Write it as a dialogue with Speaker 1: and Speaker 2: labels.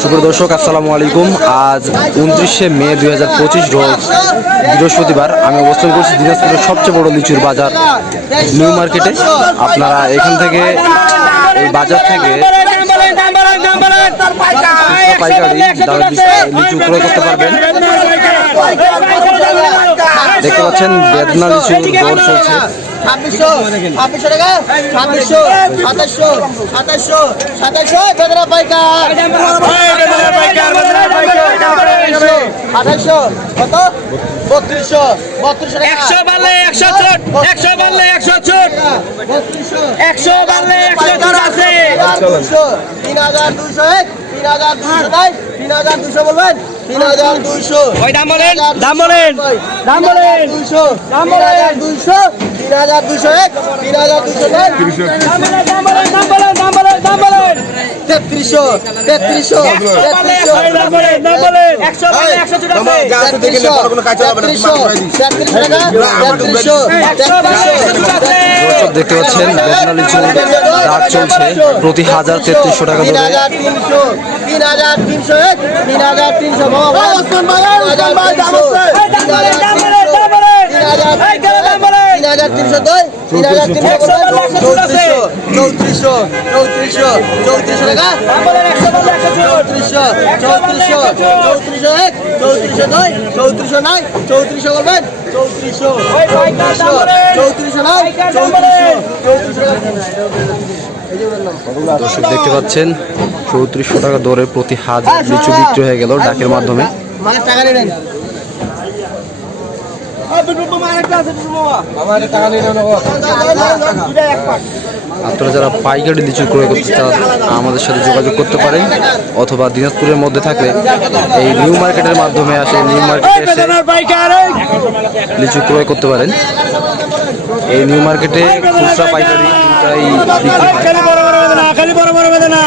Speaker 1: সুপ্রিয় দর্শক, আসসালামু আলাইকুম। আজ উনত্রিশে মে দুই হাজার পঁচিশ রোজ বৃহস্পতিবার আমি অবস্থান করছি দিনাজপুরের সবচেয়ে বড় লিচুর বাজার, নিউ মার্কেটে। আপনারা এখান থেকে, এই বাজার থেকে পাইকারি লিচু ক্রয় করতে পারবেন। দেখতে পাচ্ছেন বেদনা লিচুর দর চলছে।
Speaker 2: ছাব্বিশশো ছাব্বিশশো টাকা ছাব্বিশশো সাতাশশো সাতাশশো সাতাশশো বেদনা পাইকার। আঠাশশো কত? বত্রিশশো বত্রিশশো টাকা।
Speaker 3: একশো বাড়লে একশো ছোট একশো বাড়লে একশো ছোট। একশো বাড়লে একশো ছোট আছে।
Speaker 2: তিন হাজার দুশো এক। তিন হাজার দুশো নাই তিন হাজার দুশো বলবেন? তিন হাজার দুইশো
Speaker 3: ওই দাম বলেন দাম বলেন দাম বলেন।
Speaker 2: দুইশো
Speaker 3: দাম
Speaker 2: তিন
Speaker 3: বলেন।
Speaker 2: হাজার দুইশো তিন হাজার দুশো এক তিন হাজার দুশো
Speaker 3: দাম বলেন দাম বলেন দাম বলেন। দাম বলেন দাম বলেন
Speaker 2: তেত্রিশশো তেত্রিশশো তেত্রিশশো তেত্রিশশো। তেত্রিশশো তেত্রিশ তেত্রিশশো
Speaker 1: দেখতে পাচ্ছেন বেদনা চুল দাগ চলছে প্রতি হাজার তেত্রিশশো টাকা ধরে।
Speaker 2: তিন হাজার তিনশো, তিন হাজার তিনশো। হাজার তিনশো দুই তিন হাজার তিনশো
Speaker 3: একশো বাড়লে একশো ছোট আছে।
Speaker 2: চৌত্রিশশো চৌত্রিশশো চৌত্রিশশো টাকা। চৌত্রিশশো চৌত্রিশশো চৌত্রিশশো এক চৌত্রিশশো দুই চৌত্রিশশো নয় চৌত্রিশশো চৌত্রিশশো চৌত্রিশশো নয়
Speaker 3: পাইকার
Speaker 2: চৌত্রিশশো
Speaker 1: দর্শক দেখতে পাচ্ছেন চৌত্রিশশো টাকা দরে প্রতি হাজার লিচু বিক্রি হয়ে গেল ডাকের মাধ্যমে।
Speaker 2: মায়ের টাকা নেবেন
Speaker 1: আপনারা যারা পাইকারি লিচু ক্রয় করতে চান আমাদের সাথে যোগাযোগ করতে পারেন অথবা দিনাজপুরের মধ্যে থাকলে এই নিউ মার্কেটের মাধ্যমে আসে নিউ মার্কেটে এসে লিচু ক্রয় করতে পারেন এই নিউ মার্কেটে খুচরা পাইকারি দুটাই
Speaker 3: খালি বড় বড় বেদনা খালি বড় বড় বেদনা